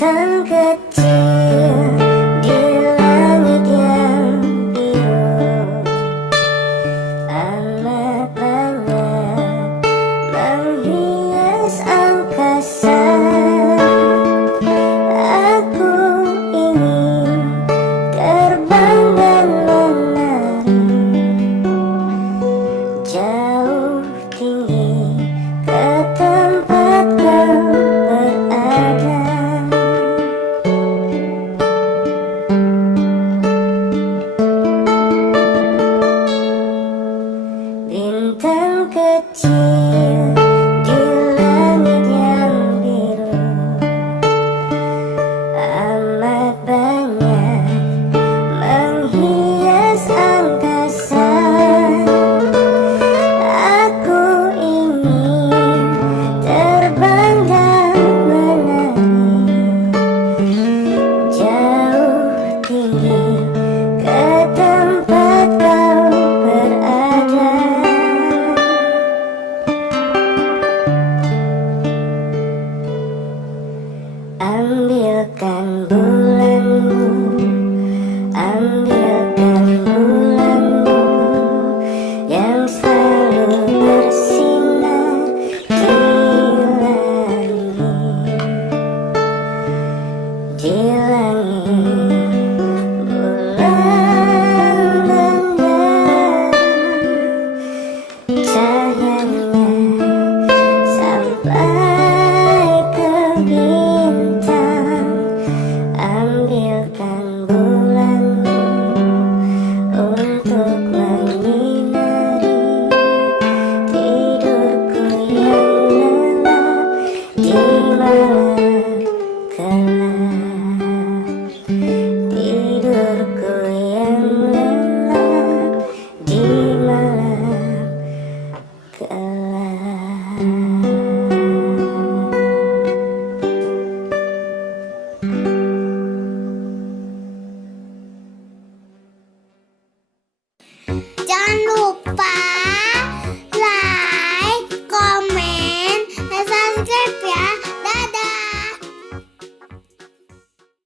Bintang kecil di langit yang biru, amat banyak menghias angkasa. Aku ingin terbang dan menari jauh tinggi ke tempat kau berada. Bintang kecil di langit yang biru, amat banyak menghias angkasa. Aku ingin terbang dan menari jauh tinggi ke tempat kau berada. Ambilkan bulan